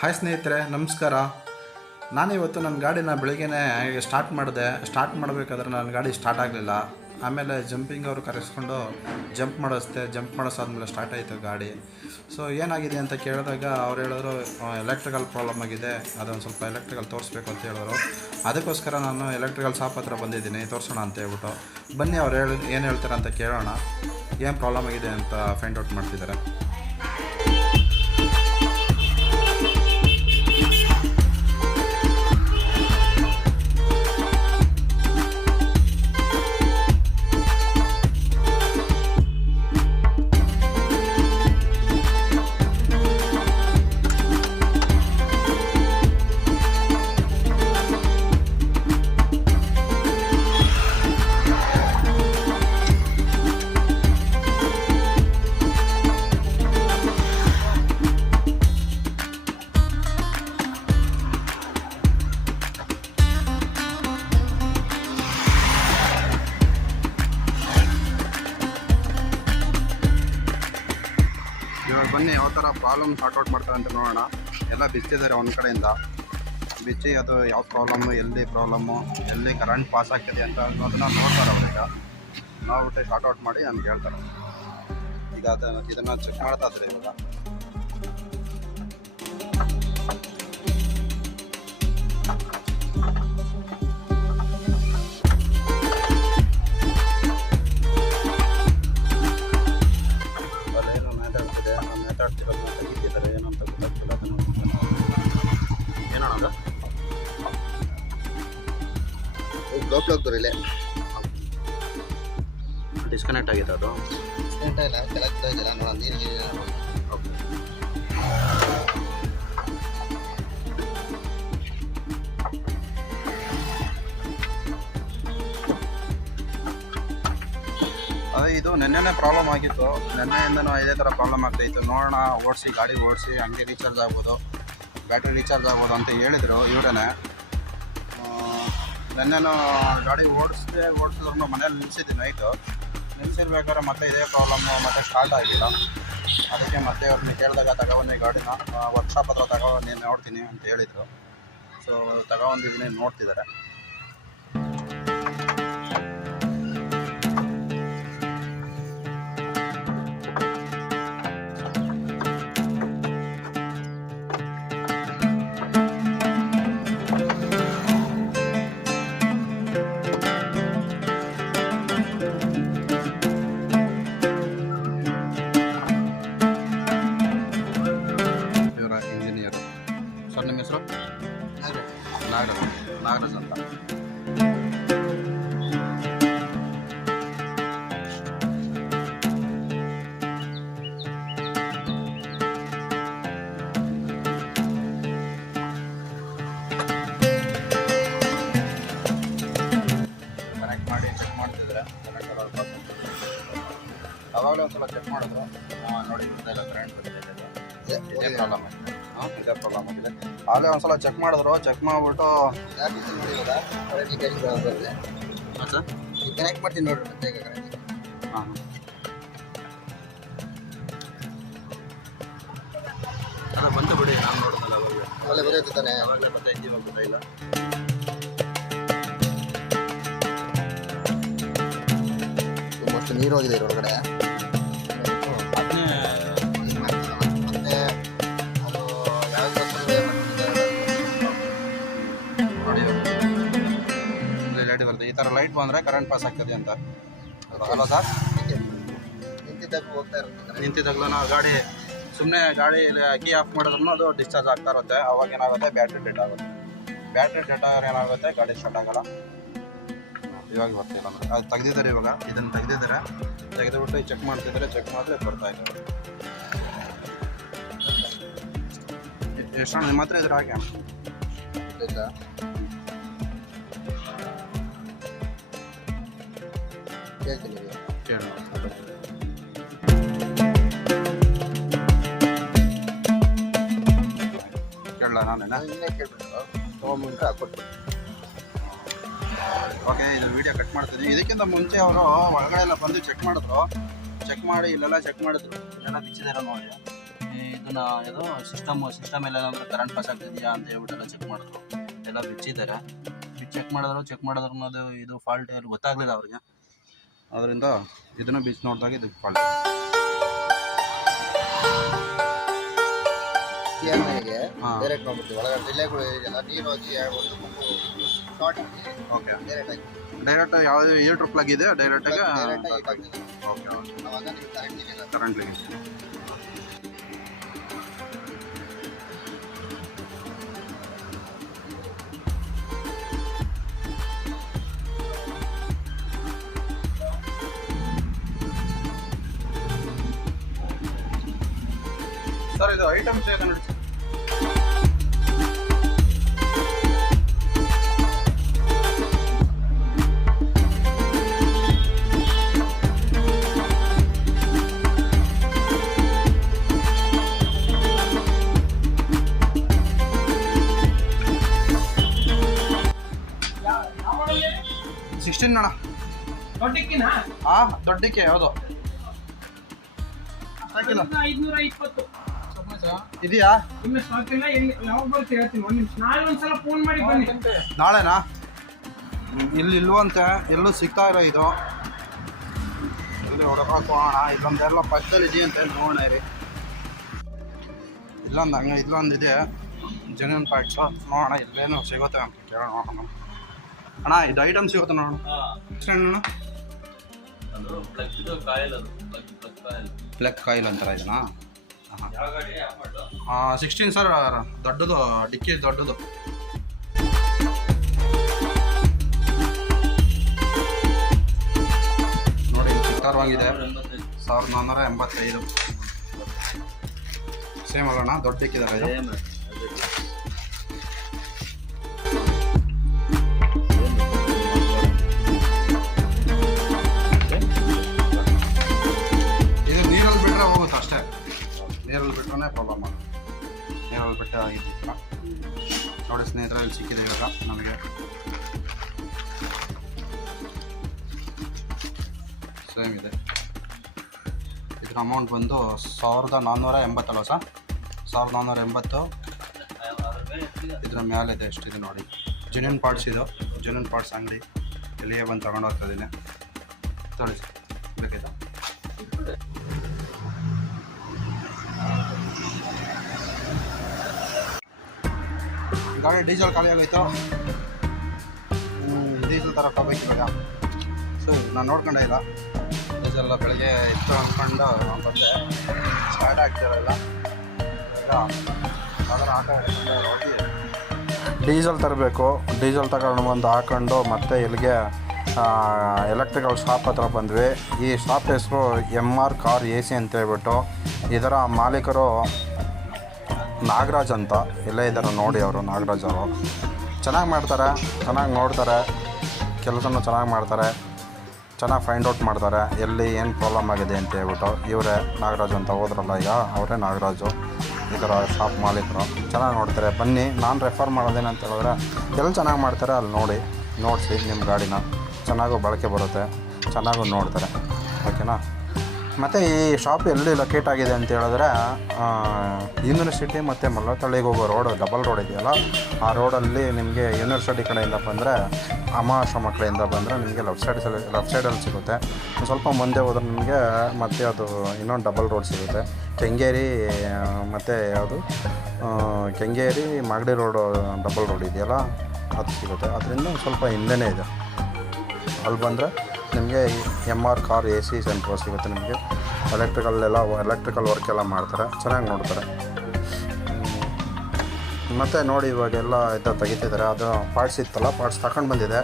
Hi ಸ್ನೇಹಿತರೆ, ನಮಸ್ಕಾರ. ನಾನಿವತ್ತು ನನ್ನ ಗಾಡಿನ ಬೆಳಗ್ಗೆನೇ ಸ್ಟಾರ್ಟ್ ಮಾಡಬೇಕಾದ್ರೆ ನನ್ನ ಗಾಡಿ ಸ್ಟಾರ್ಟ್ ಆಗಲಿಲ್ಲ. ಆಮೇಲೆ ಜಂಪಿಂಗ್ ಅವರು ಕರೆಸ್ಕೊಂಡು ಜಂಪ್ ಮಾಡಿಸಾದ್ಮೇಲೆ ಸ್ಟಾರ್ಟ್ ಆಯಿತು ಗಾಡಿ. ಸೊ ಏನಾಗಿದೆ ಅಂತ ಕೇಳಿದಾಗ ಅವ್ರು ಹೇಳಿದ್ರು ಎಲೆಕ್ಟ್ರಿಕಲ್ ಪ್ರಾಬ್ಲಮ್ ಆಗಿದೆ, ಅದೊಂದು ಸ್ವಲ್ಪ ಎಲೆಕ್ಟ್ರಿಕಲ್ ತೋರಿಸ್ಬೇಕು ಅಂತ ಹೇಳಿದ್ರು. ಅದಕ್ಕೋಸ್ಕರ ನಾನು ಎಲೆಕ್ಟ್ರಿಕಲ್ ಶಾಪ್ ಹತ್ರ ಬಂದಿದ್ದೀನಿ, ತೋರಿಸೋಣ ಅಂತ ಹೇಳ್ಬಿಟ್ಟು. ಬನ್ನಿ ಅವ್ರು ಏನು ಹೇಳ್ತಾರೆ ಅಂತ ಕೇಳೋಣ. ಏನು ಪ್ರಾಬ್ಲಮ್ ಆಗಿದೆ ಅಂತ ಫೈಂಡ್ ಔಟ್ ಮಾಡ್ತಿದ್ದಾರೆ. ಇವಾಗ ಬನ್ನಿ ಯಾವ ಥರ ಪ್ರಾಬ್ಲಮ್ ಸಾರ್ಟ್ಔಟ್ ಮಾಡ್ತಾರೆ ಅಂತ ನೋಡೋಣ. ಎಲ್ಲ ಬಿಚ್ಚಿದ್ದಾರೆ ಒಂದು ಕಡೆಯಿಂದ ಬಿಚ್ಚಿ, ಅದು ಯಾವ ಪ್ರಾಬ್ಲಮ್ಮು, ಎಲ್ಲಿ ಕರೆಂಟ್ ಪಾಸ್ ಆಗ್ತಿದೆ ಅಂತ ಅದನ್ನು ನೋಡ್ತಾರೆ. ಅವ್ರಿಗೆ ನೋಡ್ಬಿಟ್ಟು ಸಾರ್ಟ್ಔಟ್ ಮಾಡಿ ನಮ್ಗೆ ಹೇಳ್ತಾರೆ. ಈಗ ಇದನ್ನು ಚೆಕ್ ಮಾಡ್ತಾ ಇದ್ದಾರೆ ಇವಾಗ. ತೆಗಿತಿದ್ದಾರೆ ಏನಂತ ಗೊತ್ತಾಗ್ತಿಲ್ಲ. ಏನೋಣ ಗೋಪ್ಲೋಗ್ದವ್ರಿಲ್ಲೇ ಡಿಸ್ಕನೆಕ್ಟ್ ಆಗಿದೆ. ಅದು ಡಿಸ್ಕನೆಕ್ಟ್ ಇಲ್ಲ, ಕೆಳಗೆ ಇದೆಲ್ಲ ನೋಡೋಣ. ನೀರಿಗೆ ಅದೇ ಇದು ನೆನ್ನೆನೇ ಪ್ರಾಬ್ಲಮ್ ಆಗಿತ್ತು. ನೆನ್ನೆಯಿಂದನೂ ಇದೇ ಥರ ಪ್ರಾಬ್ಲಮ್ ಆಗ್ತಾಯಿತ್ತು. ನೋಡೋಣ, ಗಾಡಿ ಓಡಿಸಿ ಹಂಗೆ ರೀಚಾರ್ಜ್ ಆಗ್ಬೋದು, ಬ್ಯಾಟ್ರಿ ರೀಚಾರ್ಜ್ ಆಗ್ಬೋದು ಅಂತ ಹೇಳಿದರು ಇವರೇ. ನೆನ್ನೆನೂ ಗಾಡಿ ಓಡಿಸಿದ್ರು ಮನೇಲಿ ನಿಲ್ಲಿಸಿದ್ದೆ ನೈಟು. ನಿಲ್ಲಿಸಿರ್ಬೇಕಾದ್ರೆ ಮತ್ತೆ ಇದೇ ಪ್ರಾಬ್ಲಮ್ಮು ಮತ್ತೆ ಸ್ಟಾರ್ಟ್ ಆಗಿಲ್ಲ. ಅದಕ್ಕೆ ಮತ್ತೆ ಅವ್ರನ್ನ ಕೇಳಿದಾಗ ತಗೊಬನ್ನಿ ಗಾಡಿನ ವರ್ಕ್ಶಾಪ್ ಹತ್ರ ತಗೊಬನ್ನಿ ನೋಡ್ತೀನಿ ಅಂತ ಹೇಳಿದರು. ಸೊ ತಗೊಬಂದಿದ್ದೀನಿ, ನೋಡ್ತಿದ್ದಾರೆ. ಇಂಜಿನಿಯರ್ ಸರ್, ನಿಮ್ಮ ಹೆಸರು? ನಾಗರಾಜ್ ಅಂತ. ಕನೆಕ್ಟ್ ಮಾಡಿ ಚೆಕ್ ಮಾಡ್ತಿದ್ರೆ ಅವಾಗಲೇ ಒಂದು ಸಲ ಚೆಕ್ ಮಾಡಿದ್ರು. ನೋಡಿ, ಇಲ್ಲ ಕರೆಂಟ್ ಬರ್ತಿದೆ, ಇದೇ ಪ್ರಾಬ್ಲಮ್ ಆಗಿದೆ. ಇದೇ ಪ್ರಾಬ್ಲಮ್ ಆಗಿದೆ. ಆಗಲೇ ಒಂದು ಸಲ ಚೆಕ್ ಮಾಡಿದ್ರು. ಚೆಕ್ ಮಾಡಿಬಿಟ್ಟು ಹಾಂ ಸರ್, ಕನೆಕ್ಟ್ ಮಾಡ್ತೀನಿ ನೋಡ್ರಿ. ಮತ್ತೆ ಈಗ ಕನೆಕ್ಟ್ ಹಾಂ ಅಲ್ಲ ಬಂತು ಬಿಡಿ, ನಾನು ನೋಡೋದಲ್ಲ. ಅವಾಗಲೇ ಗೊತ್ತಾಯ್ತು ತಾನೆ? ಅವಾಗಲೇ ಗೊತ್ತಾಯ್ತು, ಇವಾಗ ಗೊತ್ತಾಯಿಲ್ಲ. ತುಂಬಷ್ಟು ನೀರು ಹೋಗಿದೆ ಇದ್ರೊಳಗಡೆ. ಮತ್ತೆ ಅದು ಯಾವ ನೋಡಿ, ಲೈಟ್ ಬರ್ತದೆ. ಈ ಥರ ಲೈಟ್ ಬಂದರೆ ಕರೆಂಟ್ ಪಾಸ್ ಆಗ್ತದೆ ಅಂತ ಅಲ್ಲ ಸರ್? ನಿಂತಿದ್ದಾಗ ಹೋಗ್ತಾ ಇರುತ್ತೆ. ನಿಂತಿದ್ದಾಗಲೂ ನಾವು ಗಾಡಿ ಸುಮ್ಮನೆ ಕೀ ಆಫ್ ಮಾಡಿದ್ರೂ ಅದು ಡಿಸ್ಚಾರ್ಜ್ ಆಗ್ತಾ ಇರುತ್ತೆ. ಅವಾಗ ಏನಾಗುತ್ತೆ, ಬ್ಯಾಟ್ರಿ ಡೆಡ್ ಆಗುತ್ತೆ. ಬ್ಯಾಟ್ರಿ ಡೆಡ್ ಆಗೋರು ಏನಾಗುತ್ತೆ, ಗಾಡಿ ಸ್ಟಾರ್ಟ್ ಆಗಲ್ಲ. ಇವಾಗ ಬರ್ತಿಲ್ಲ ಅಂದರೆ ಅದು ತೆಗ್ದಿದ್ದಾರೆ. ಇವಾಗ ಇದನ್ನು ತೆಗೆದುಬಿಟ್ಟು ಚೆಕ್ ಮಾಡ್ತಿದ್ದಾರೆ. ಚೆಕ್ ಮಾಡಿದ್ರೆ ಬರ್ತಾ ಇದೆ. ಎಷ್ಟು ನಿಮ್ಮ ಹತ್ರ ಇದ್ರೆ ಹಾಗೆ ಇಲ್ಲ ಕೇಳ್ತೀನಿ ಕೇಳೋಣ. ಕೇಳಲ್ಲ ನಾನೇನಾ? ಇನ್ನೇ ಕೇಳ್ಬಿಟ್ಟು ತೊಗೊಂಬಂದ್ರೆ ಹಾಕ್ಕೊಟ್ಟು. ಓಕೆ, ಇದು ವಿಡಿಯೋ ಕಟ್ ಮಾಡ್ತೀನಿ. ಇದಕ್ಕಿಂತ ಮುಂಚೆ ಅವರು ಒಳಗಡೆ ಎಲ್ಲ ಬಂದು ಚೆಕ್ ಮಾಡಿದ್ರು. ಚೆಕ್ ಮಾಡಿ ಇಲ್ಲೆಲ್ಲ ಚೆಕ್ ಮಾಡಿದ್ರು, ಇಲ್ಲೆಲ್ಲ ಬಿಚ್ಚಿದಾರ ನೋಡಿ. ಇದು ಇದನ್ನ ಇದು ಸಿಸ್ಟಮ್ ಎಲ್ಲ ಏನಾದರೂ ಕರೆಂಟ್ ಪಾಸ್ ಆಗ್ತಿದೆಯಾ ಅಂತ ಹೇಳ್ಬಿಟ್ಟೆಲ್ಲ ಚೆಕ್ ಮಾಡಿದ್ರು. ಎಲ್ಲ ಬಿಚ್ಚಿದ್ದಾರೆ. ಚೆಕ್ ಮಾಡಿದ್ರು ಅದು ಇದು ಫಾಲ್ಟ್ ಏನು ಗೊತ್ತಾಗಲಿಲ್ಲ ಅವ್ರಿಗೆ. ಅದರಿಂದ ಇದನ್ನು ಬಿಚ್ಚಿ ನೋಡಿದಾಗ ಇದು ಫಾಲ್ಟ್. ಡೈರೆಕ್ಟ್ ಮಾಡ್ಬಿಡ್ತೀವಿ ಒಳಗಡೆ ರಿಲೇಗಳು ಇದೆಲ್ಲ ನೀರು ಹೋಗಿ ಒಂದು ಶಾರ್ಟ್ ಓಕೆ, ಡೈರೆಕ್ಟ್ ಆಗಿ ಡೈರೆಕ್ಟ್ ಯಾವುದು ಹೀಟ್ರ್ ಪ್ಲಗ್ ಇದೆ ಡೈರೆಕ್ಟಾಗಿ ಓಕೆ ಅವಾಗ ನೀವು ಕರೆಂಟ್ ಸರ್ ಇದು ಐಟಮ್ಸ್ ಏನು ನೋಡಿ ಸರ್? ನೋಡ ದೊಡ್ಡಕ್ಕಿನಾ ದೊಡ್ಡಕ್ಕೆ ಯಾವುದು 520 ಇದೆಯಾ? ಇನ್ನು ಸ್ಟಾಕ್ ಇಲ್ಲ. ಯಾವಾಗ ಬರ್ತೀವಿ ಹೇಳ್ತೀನಿ, ಒಂದು ನಿಮಿಷ. ನಾಳೆ ಒಂದ್ಸಲ ಫೋನ್ ಮಾಡಿ ಬನ್ನಿ. ನಾಳೆನಾ? ಇಲ್ಲಿ ಇಲ್ವಂತೆ, ಎಲ್ಲೂ ಸಿಗ್ತಾ ಇಲ್ಲ ಇದು. ಎಲ್ಲಿ ಹೊರಗಾಕೋಣ, ಇಲ್ಲೊಂದೆಲ್ಲ ಪಕ್ಕದಲ್ಲಿ ಇದೆಯಂತೆ, ನೋಡೋಣ ರೀ. ಇಲ್ಲೊಂದಿದೆ ಜೆನ್ಯೂನ್ ಪ್ಯಾಕ್ಸು, ನೋಡೋಣ ಇಲ್ಲೇನು ಸಿಗುತ್ತೆ ಅಂತ ಕೇಳೋಣ. ನೋಡೋಣ ಅಣ್ಣ, ಇದು ಐಟಮ್ ಸಿಗುತ್ತೆ ನೋಡೋಣ. ಎಷ್ಟು ಅಣ್ಣ? ಪ್ಲಗ್ ಕಾಯಿಲ್ ಅಂತಾರ ಇದನ್ನ? 16 ಸರ್, ದೊಡ್ಡದು ಡಿಕ್ಕಿ ದೊಡ್ಡದು. ನೋಡಿ ಚಿಕ್ಕವಾಗಿದೆ, 1485. ಸೇಮ್ ಅಲ್ಲಣ್ಣ, ದೊಡ್ಡ ಡಿಕ್ಕಿದಾರೆ ಇದು. ನೀರಲ್ಲಿ ಬಿಟ್ಟರೆ ಹೋಗುತ್ತೆ ಅಷ್ಟೇ, ನೀರಲ್ಲಿ ಬಿಟ್ರೆ ಪ್ರಾಬ್ಲಮ್ ಆಗುತ್ತೆ. ನೀರಲ್ಲಿ ಬಿಟ್ಟೆ ಆಗಿದ್ದಿಲ್ಲ ನೋಡಿ ಸ್ನೇಹಿತರೆ, ಇಲ್ಲಿ ಸಿಕ್ಕಿದೆ ಇವಾಗ ನಮಗೆ. ಸೇಮ್ ಇದೆ. ಇದ್ರ ಅಮೌಂಟ್ ಬಂದು 1480 ಅಲ್ವ ಸರ್? 1480. ಇದ್ರ ಮೇಲೆ ಇದೆ, ಎಷ್ಟಿದೆ ನೋಡಿ. ಜೆನ್ಯೂನ್ ಪಾರ್ಟ್ಸ್ ಇದು, ಜೆನ್ಯೂನ್ ಪಾರ್ಟ್ಸ್ ಅಂಗಡಿ. ಎಲ್ಲಿಗೆ ಬಂದು ತಗೊಂಡು ಹೋಗ್ತಾಯಿದ್ದೀನಿ. ತೊಳಿ ಸರ್, ಬೇಕಿದೆ. ಗಾಡಿ ಡೀಸೆಲ್ ಖಾಲಿ ಆಗೋಯ್ತು. ಡೀಸೆಲ್ ಥರ ಹೋಗ್ಬೇಕು ಇವಾಗ. ಸೊ ನಾನು ನೋಡ್ಕೊಂಡೇ ಇಲ್ಲ ಡೀಸೆಲ್ಲ. ಬೆಳಗ್ಗೆ ಇತ್ತು ಅಂದ್ಕೊಂಡು ಬಂದೆ, ಸ್ಟಾರ್ಟ್ ಆಗ್ತಿರಲ್ಲ. ಈಗ ಅದರ ಆಟೋ ಹೋಗಿ ಡೀಸೆಲ್ ತರಬೇಕು. ಡೀಸೆಲ್ ತಗೊಂಡು ಬಂದು ಹಾಕೊಂಡು ಮತ್ತೆ ಇಲ್ಲಿಗೆ ಎಲೆಕ್ಟ್ರಿಕಲ್ ಶಾಪ್ ಹತ್ರ ಬಂದ್ವಿ. ಈ ಶಾಪ್ ಹೆಸರು MR ಕಾರ್ AC ಅಂತ ಹೇಳ್ಬಿಟ್ಟು. ಇದರ ಮಾಲೀಕರು ನಾಗರಾಜ್ ಅಂತ. ಇಲ್ಲೇ ಇದ್ದಾರೆ ನೋಡಿ, ಅವರು ನಾಗರಾಜ್ ಅವರು. ಚೆನ್ನಾಗಿ ಮಾಡ್ತಾರೆ, ಚೆನ್ನಾಗಿ ನೋಡ್ತಾರೆ, ಕೆಲಸನೂ ಚೆನ್ನಾಗಿ ಮಾಡ್ತಾರೆ, ಚೆನ್ನಾಗಿ ಫೈಂಡ್ ಔಟ್ ಮಾಡ್ತಾರೆ ಎಲ್ಲಿ ಏನು ಪ್ರಾಬ್ಲಮ್ ಆಗಿದೆ ಅಂತ ಹೇಳ್ಬಿಟ್ಟು. ಇವರೇ ನಾಗರಾಜ್ ಅಂತ ಹೋದ್ರಲ್ಲ ಈಗ, ಅವರೇ ನಾಗರಾಜು ಇದರ ಶಾಪ್ ಮಾಲೀಕರು. ಚೆನ್ನಾಗಿ ನೋಡ್ತಾರೆ. ಬನ್ನಿ, ನಾನು ರೆಫರ್ ಮಾಡೋದೇನಂತ ಹೇಳಿದ್ರೆ ಎಲ್ಲಿ ಚೆನ್ನಾಗಿ ಮಾಡ್ತಾರೆ ಅಲ್ಲಿ ನೋಡಿಸಿ ನಿಮ್ಮ ಗಾಡಿನ. ಚೆನ್ನಾಗೂ ಬಳಕೆ ಬರುತ್ತೆ, ಚೆನ್ನಾಗೂ ನೋಡ್ತಾರೆ. ಓಕೆನಾ? ಮತ್ತು ಈ ಶಾಪ್ ಎಲ್ಲಿ ಲೊಕೇಟ್ ಆಗಿದೆ ಅಂತ ಹೇಳಿದ್ರೆ ಯೂನಿವರ್ಸಿಟಿ ಮತ್ತು ಮಲ್ಲತ್ತಳ್ಳಿಗೆ ಹೋಗೋ ರೋಡ್, ಡಬಲ್ ರೋಡ್ ಇದೆಯಲ್ಲ, ಆ ರೋಡಲ್ಲಿ ನಿಮಗೆ ಯೂನಿವರ್ಸಿಟಿ ಕಡೆಯಿಂದ ಬಂದರೆ, ಅಮಾಶ್ರಮ ಕಡೆಯಿಂದ ಬಂದರೆ ನಿಮಗೆ ಲೆಫ್ಟ್ ಸೈಡಲ್ಲಿ ಸಿಗುತ್ತೆ. ಸ್ವಲ್ಪ ಮುಂದೆ ಹೋದ್ರೆ ನಿಮಗೆ ಮತ್ತೆ ಅದು ಇನ್ನೊಂದು ಡಬಲ್ ರೋಡ್ ಸಿಗುತ್ತೆ. ಕೆಂಗೇರಿ ಮತ್ತು ಯಾವುದು Kengeri Magadi road double road ಇದೆಯಲ್ಲ, ಅದು ಸಿಗುತ್ತೆ. ಅದರಿಂದ ಸ್ವಲ್ಪ ಹಿಂದೆನೇ ಇದೆ. ಅಲ್ಲಿ ಬಂದರೆ ನಿಮಗೆ MR ಕಾರ್ AC ಸೆಂಟ್ರ್ ಸಿಗುತ್ತೆ. ನಿಮಗೆ ಎಲೆಕ್ಟ್ರಿಕಲ್ ವರ್ಕ್ ಎಲ್ಲ ಮಾಡ್ತಾರೆ, ಚೆನ್ನಾಗಿ ನೋಡ್ತಾರೆ. ಮತ್ತು ನೋಡಿ ಇವಾಗೆಲ್ಲ ತೆಗಿತಿದ್ದಾರೆ. ಅದು ಪಾರ್ಟ್ಸ್ ಇತ್ತಲ್ಲ, ಪಾರ್ಟ್ಸ್ ತಗೊಂಡು ಬಂದಿದೆ.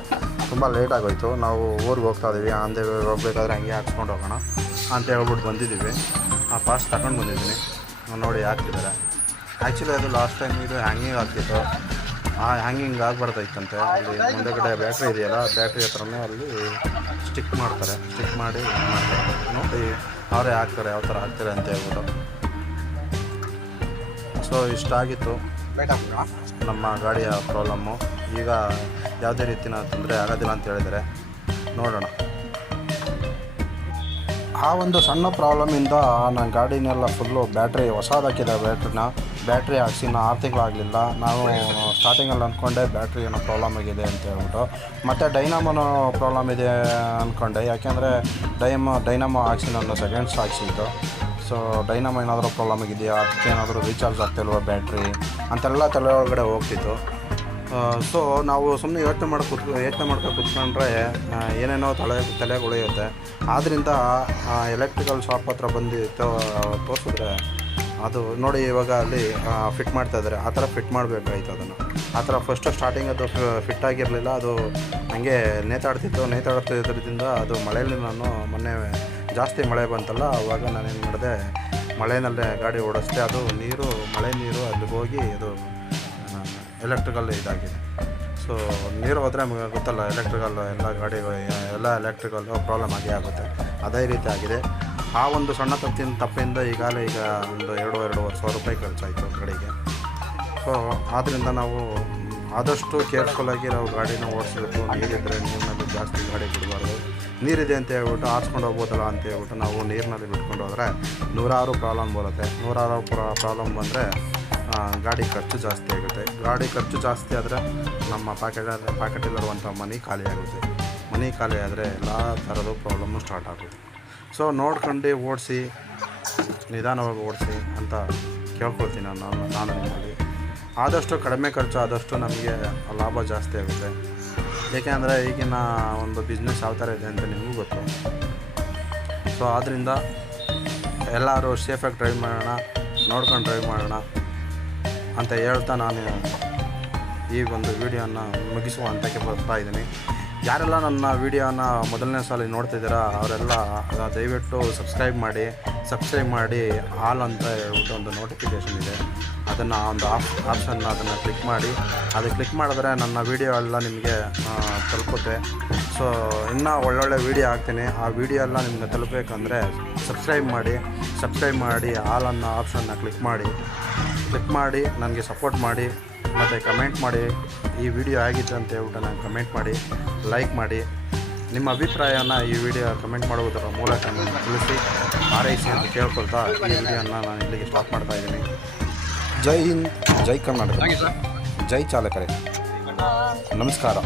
ತುಂಬ ಲೇಟ್ ಆಗೋಯಿತು. ನಾವು ಊರಿಗೆ ಹೋಗ್ತಾಯಿದ್ದೀವಿ, ಆನ್ ದ ವೇ ಹೋಗ್ಬೇಕಾದ್ರೆ ಹಂಗೆ ಹಾಕ್ಸ್ಕೊಂಡು ಹೋಗೋಣ ಅಂತ ಹೇಳ್ಬಿಟ್ಟು ಬಂದಿದ್ದೀವಿ. ಆ ಪಾರ್ಟ್ಸ್ ತಗೊಂಡು ಬಂದಿದ್ದೀನಿ ನೋಡಿ, ಹಾಕ್ತಿದ್ದಾರೆ. ಆ್ಯಕ್ಚುಲಿ ಅದು ಲಾಸ್ಟ್ ಟೈಮ್ ಇದು ಹ್ಯಾಂಗಿಂಗ್ ಆಗ್ತಿತ್ತು. ಆ ಹ್ಯಾಂಗಿಂಗ್ ಆಗ್ಬಾರ್ದಾಯ್ತಂತೆ. ಅಲ್ಲಿ ಮುಂದೆಗಡೆ ಬ್ಯಾಟ್ರಿ ಇದೆಯಲ್ಲ, ಬ್ಯಾಟ್ರಿ ಹತ್ರನೇ ಅಲ್ಲಿ ಸ್ಟಿಕ್ ಮಾಡ್ತಾರೆ. ಸ್ಟಿಕ್ ಮಾಡಿ ನೋಡಿ ಅವರೇ ಹಾಕ್ತಾರೆ, ಯಾವ ಥರ ಹಾಕ್ತಾರೆ ಅಂತ ಹೇಳ್ಬಿಟ್ಟು. ಸೊ ಇಷ್ಟಾಗಿತ್ತು ನಮ್ಮ ಗಾಡಿಯ ಪ್ರಾಬ್ಲಮ್ಮು. ಈಗ ಯಾವುದೇ ರೀತಿಯ ತೊಂದರೆ ಆಗೋದಿಲ್ಲ ಅಂತ ಹೇಳಿದರೆ ನೋಡೋಣ. ಆ ಒಂದು ಸಣ್ಣ ಪ್ರಾಬ್ಲಮಿಂದ ನನ್ನ ಗಾಡಿನೆಲ್ಲ ಫುಲ್ಲು ಬ್ಯಾಟ್ರಿ ಹೊಸದಾಕಿದೆ. ಬ್ಯಾಟ್ರಿ ಹಾಕ್ಸಿ 6 ತಿಂಗಳಾಗಲಿಲ್ಲ. ನಾವು ಸ್ಟಾರ್ಟಿಂಗಲ್ಲಿ ಅಂದ್ಕೊಂಡೆ ಬ್ಯಾಟ್ರಿ ಏನೋ ಪ್ರಾಬ್ಲಮ್ ಆಗಿದೆ ಅಂತ ಹೇಳ್ಬಿಟ್ಟು, ಮತ್ತು ಡೈನಾಮೋನೋ ಪ್ರಾಬ್ಲಮ್ ಇದೆ ಅಂದ್ಕೊಂಡೆ. ಯಾಕೆಂದರೆ ಡೈನಾಮೋ ಹಾಕ್ಸಿ ನಾನು ಸೆಕೆಂಡ್ಸ್ ಹಾಕ್ಸಿದ್ದು. ಸೊ ಡೈನಾಮೋ ಏನಾದರೂ ಪ್ರಾಬ್ಲಮ್ ಆಗಿದೆಯಾ, ಅದಕ್ಕೆ ಏನಾದರೂ ರೀಚಾರ್ಜ್ ಆಗ್ತಿಲ್ವ ಬ್ಯಾಟ್ರಿ ಅಂತೆಲ್ಲ ತಲೆ ಒಳಗಡೆ ಹೋಗ್ತಿತ್ತು. ಸೊ ನಾವು ಸುಮ್ಮನೆ ಯೋಚನೆ ಮಾಡ್ಕೊಂಡು ಕೂತ್ಕೊಂಡ್ರೆ ಏನೇನೋ ತಲೆಗೆ ಉಳಿಯುತ್ತೆ. ಆದ್ದರಿಂದ ಎಲೆಕ್ಟ್ರಿಕಲ್ ಶಾಪ್ ಹತ್ರ ಬಂದು ತೋರಿಸಿದ್ರೆ ಅದು ನೋಡಿ ಇವಾಗ ಅಲ್ಲಿ ಫಿಟ್ ಮಾಡ್ತಾಯಿದ್ದಾರೆ. ಆ ಥರ ಫಿಟ್ ಮಾಡಬೇಕಾಯ್ತು ಅದನ್ನು. ಆ ಥರ ಫಸ್ಟು ಸ್ಟಾರ್ಟಿಂಗ್ ಅದು ಫಿಟ್ ಆಗಿರಲಿಲ್ಲ. ಅದು ಹಾಗೆ ನೇತಾಡ್ತಿದ್ದರಿಂದ ಅದು ಮಳೆಯಲ್ಲಿ ನಾನು ಮೊನ್ನೆ ಜಾಸ್ತಿ ಮಳೆ ಬಂತಲ್ಲ, ಆವಾಗ ನಾನೇನು ಮಾಡಿದೆ, ಮಳೆಯಲ್ಲೇ ಗಾಡಿ ಓಡಿಸ್ದೆ. ಅದು ಮಳೆ ನೀರು ಅಲ್ಲಿಗೆ ಹೋಗಿ ಅದು ಎಲೆಕ್ಟ್ರಿಕಲ್ ಇದಾಗಿದೆ. ಸೊ ನೀರು ಹೋದರೆ ನಮಗೆ ಗೊತ್ತಲ್ಲ, ಎಲೆಕ್ಟ್ರಿಕಲ್ ಎಲ್ಲ ಎಲೆಕ್ಟ್ರಿಕಲ್ ಪ್ರಾಬ್ಲಮ್ ಆಗೇ ಆಗುತ್ತೆ. ಅದೇ ರೀತಿ ಆಗಿದೆ. ಆ ಒಂದು ಸಣ್ಣ ತಪ್ಪಿಂದ ಈಗ ಒಂದು 2-2.5 ಸಾವಿರ ರೂಪಾಯಿ ಖರ್ಚಾಯಿತು ಗಾಡಿಗೆ. ಸೊ ಆದ್ದರಿಂದ ನಾವು ಆದಷ್ಟು ಕೇರ್ಫುಲ್ಲಾಗಿ ನಾವು ಗಾಡಿನ ಓಡಿಸ್ಬೇಕು. ನೀರಿದ್ದರೆ ನೀರಿನಲ್ಲಿ ಜಾಸ್ತಿ ಗಾಡಿ ಬಿಡಬಾರ್ದು. ನೀರಿದೆ ಅಂತ ಹೇಳ್ಬಿಟ್ಟು ಆರಿಸ್ಕೊಂಡು ಹೋಗ್ಬೋದಲ್ಲ ಅಂತ ಹೇಳ್ಬಿಟ್ಟು ನಾವು ನೀರಿನಲ್ಲಿ ಬಿಟ್ಕೊಂಡು ಹೋದರೆ 100 ಪ್ರಾಬ್ಲಮ್ ಬರುತ್ತೆ. 100 ಪ್ರಾಬ್ಲಮ್ ಬಂದರೆ ಗಾಡಿ ಖರ್ಚು ಜಾಸ್ತಿ ಆಗುತ್ತೆ. ಗಾಡಿ ಖರ್ಚು ಜಾಸ್ತಿ ಆದರೆ ನಮ್ಮ ಪಾಕೆಟಲ್ಲಿರುವಂಥ ಮನಿ ಖಾಲಿ ಆಗುತ್ತೆ. ಮನಿ ಖಾಲಿ ಆದರೆ ಎಲ್ಲ ಥರದ ಪ್ರಾಬ್ಲಮ್ಮು ಸ್ಟಾರ್ಟ್ ಆಗುತ್ತೆ. ಸೊ ನೋಡ್ಕೊಂಡು ಓಡಿಸಿ, ನಿಧಾನವಾಗಿ ಓಡಿಸಿ ಅಂತ ಕೇಳ್ಕೊಳ್ತೀನಿ ನಾನು ನಿಮ್ಮಲ್ಲಿ. ಆದಷ್ಟು ಕಡಿಮೆ ಖರ್ಚು ಆದಷ್ಟು ನಮಗೆ ಲಾಭ ಜಾಸ್ತಿ ಆಗುತ್ತೆ. ಏಕೆಂದರೆ ಈಗಿನ ಒಂದು ಬಿಸ್ನೆಸ್ ಯಾವ ಥರ ಇದೆ ಅಂತ ನಿಮಗೂ ಗೊತ್ತು. ಸೊ ಆದ್ದರಿಂದ ಎಲ್ಲರೂ ಸೇಫಾಗಿ ಡ್ರೈವ್ ಮಾಡೋಣ, ನೋಡ್ಕೊಂಡು ಡ್ರೈವ್ ಮಾಡೋಣ ಅಂತ ಹೇಳ್ತಾ ನಾನು ಈ ಒಂದು ವೀಡಿಯೋನ ಮುಗಿಸುವ ಹಂತಕ್ಕೆ ಬರ್ತಾ ಇದ್ದೀನಿ. ಯಾರೆಲ್ಲ ನನ್ನ ವೀಡಿಯೋನ ಮೊದಲನೇ ಸಲ ನೋಡ್ತಿದ್ದೀರಾ ಅವರೆಲ್ಲ ದಯವಿಟ್ಟು ಸಬ್ಸ್ಕ್ರೈಬ್ ಮಾಡಿ ಆಲ್ ಅಂತ ಹೇಳ್ಬಿಟ್ಟು ಒಂದು ನೋಟಿಫಿಕೇಷನ್ ಇದೆ, ಅದನ್ನು ಒಂದು ಆಪ್ಷನ್ನ ಅದನ್ನು ಕ್ಲಿಕ್ ಮಾಡಿ. ಅದು ಕ್ಲಿಕ್ ಮಾಡಿದ್ರೆ ನನ್ನ ವೀಡಿಯೋ ಎಲ್ಲ ನಿಮಗೆ ತಲುಪುತ್ತೆ. ಸೊ ಇನ್ನೂ ಒಳ್ಳೊಳ್ಳೆ ವೀಡಿಯೋ ಹಾಕ್ತೀನಿ. ಆ ವಿಡಿಯೋ ಎಲ್ಲ ನಿಮಗೆ ತಲುಪಬೇಕಂದ್ರೆ ಸಬ್ಸ್ಕ್ರೈಬ್ ಮಾಡಿ ಆಲ್ ಅನ್ನೋ ಆಪ್ಷನ್ನ ಕ್ಲಿಕ್ ಮಾಡಿ ನನಗೆ ಸಪೋರ್ಟ್ ಮಾಡಿ. ಮತ್ತು ಕಮೆಂಟ್ ಮಾಡಿ, ಈ ವಿಡಿಯೋ ಆಗಿತ್ತು ಅಂತ ಹೇಳ್ಬಿಟ್ಟು ನಾನು ಕಮೆಂಟ್ ಮಾಡಿ, ಲೈಕ್ ಮಾಡಿ. ನಿಮ್ಮ ಅಭಿಪ್ರಾಯನ ಈ ವಿಡಿಯೋ ಕಮೆಂಟ್ ಮಾಡುವುದರ ಮೂಲಕ ನಾನು ತಿಳಿಸಿ ಹಾರೈಸಿ ಅಂತ ಕೇಳ್ಕೊಳ್ತಾ ಈ ವಿಡಿಯೋನ ನಾನು ಇಲ್ಲಿಗೆ ಸ್ಟಾಪ್ ಮಾಡ್ತಾಯಿದ್ದೀನಿ. ಜೈ ಹಿಂದ್, ಜೈ ಕರ್ನಾಟಕ, ಜೈ ಚಾಲಕರೇ, ನಮಸ್ಕಾರ.